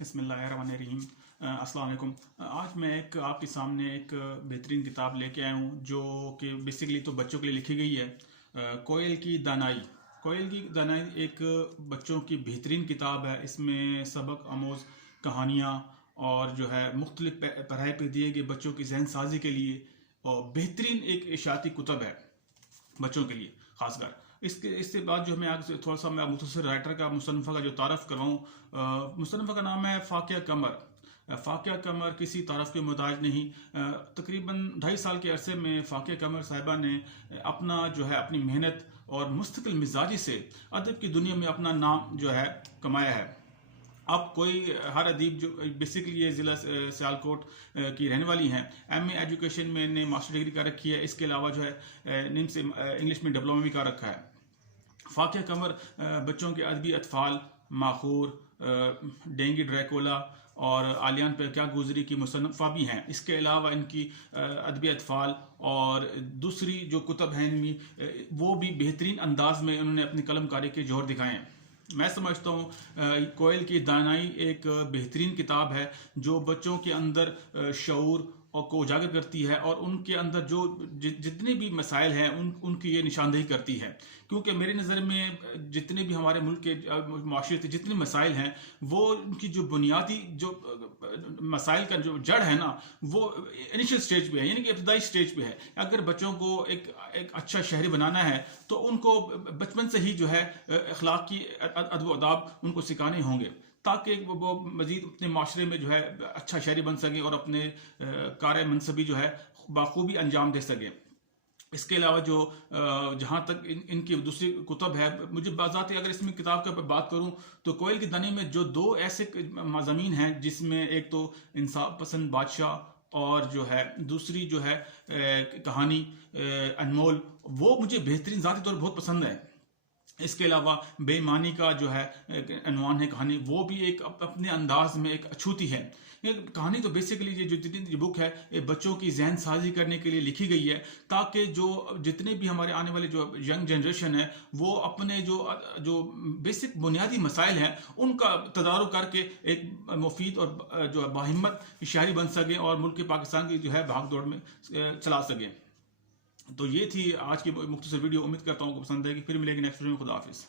बिस्मिल्लाहिर्रहमानिर्रहीम। अस्सलाम वालेकुम। आज मैं आपके सामने एक बेहतरीन किताब लेके आया हूँ जो कि बेसिकली तो बच्चों के लिए लिखी गई है। कोयल की दानाई। कोयल की दानाई एक बच्चों की बेहतरीन किताब है। इसमें सबक आमोज़ कहानियाँ और जो है मुख्तलिफ पढ़ाई पे दिए गए बच्चों की जहन साजी के लिए और बेहतरीन एक इशाती कुतब है बच्चों के लिए खासकर। इससे बाद जो मैं आगे थोड़ा सा मैं मुख्तसर राइटर का मुसन्नफ़ा का जो तारफ़ करवाऊँ, मुसन्नफ़ा का नाम है फ़ाक़िया क़मर। फ़ाक़िया क़मर किसी तारफ़ के मोहताज नहीं। तकरीबन 2.5 साल के अरसे में फ़ाक़िया क़मर साहिबा ने अपना जो है अपनी मेहनत और मुस्तकिल मिजाजी से अदब की दुनिया में अपना नाम जो है कमाया है। अब कोई हर अदीब जो बेसिकली ये ज़िला सियालकोट की रहने वाली हैं, MA एजुकेशन में ने मास्टर डिग्री कर रखी है। इसके अलावा जो है निम से इंग्लिश में डिप्लोमा भी कर रखा है। फ़ाक़िया क़मर बच्चों के अदबी अतफ़ाल, माखूर, डेंगी ड्रैकुला और आलियान पर क्या गुजरी की मुसन्नफ़ा भी हैं। इसके अलावा इनकी अदबी अतफ़ाल और दूसरी जो कुतब हैं इनमें वो भी बेहतरीन अंदाज में उन्होंने अपनी कलमकारी के जोहर दिखाए हैं। मैं समझता हूँ कोयल की दानाई एक बेहतरीन किताब है जो बच्चों के अंदर शऊर और को उजागर करती है और उनके अंदर जो जितने भी मसाइल हैं उनकी ये निशानदेही करती है। क्योंकि मेरी नज़र में जितने भी हमारे मुल्क के माशरे के जितने मसाइल हैं वो उनकी जो बुनियादी जो मसाइल का जो जड़ है ना वो इनिशियल स्टेज पे है, यानी कि इब्तदाई स्टेज पे है। अगर बच्चों को एक अच्छा शहरी बनाना है तो उनको बचपन से ही जो है अखलाक की अदब अदाब उनको सिखाने होंगे ताकि वो मज़ीद अपने माशरे में जो है अच्छा शहरी बन सके और अपने कार्य मनसबी जो है बाखूबी अंजाम दे सके। इसके अलावा जो जहाँ तक इनकी दूसरी कुतब है, मुझे बाज़ाती अगर इसमें किताब की बात करूँ तो कोयल की दानी में जो 2 ऐसे मज़ामीन हैं जिसमें एक तो इंसाफ पसंद बादशाह और जो है दूसरी जो है कहानी अनमोल, वो मुझे बेहतरीन ज़ाती तौर पर बहुत पसंद है। इसके अलावा बेईमानी का जो है अनवान है कहानी, वो भी एक अपने अंदाज में एक अछूती है। कहानी तो बेसिकली ये जो जितनी बुक है ये बच्चों की जहन साजी करने के लिए लिखी गई है ताकि जो जितने भी हमारे आने वाले जो यंग जनरेशन है वो अपने जो बेसिक बुनियादी मसाइल हैं उनका तदारुक करके एक मुफीद और जो बाहिम्मत शहरी बन सकें और मुल्क पाकिस्तान की जो है भाग दौड़ में चला सकें। तो ये थी आज की मुख्तसर वीडियो। उम्मीद करता हूँ पसंद है कि फिर मिलेगी नेक्स्ट वीडियो में। खुदा हाफिज़।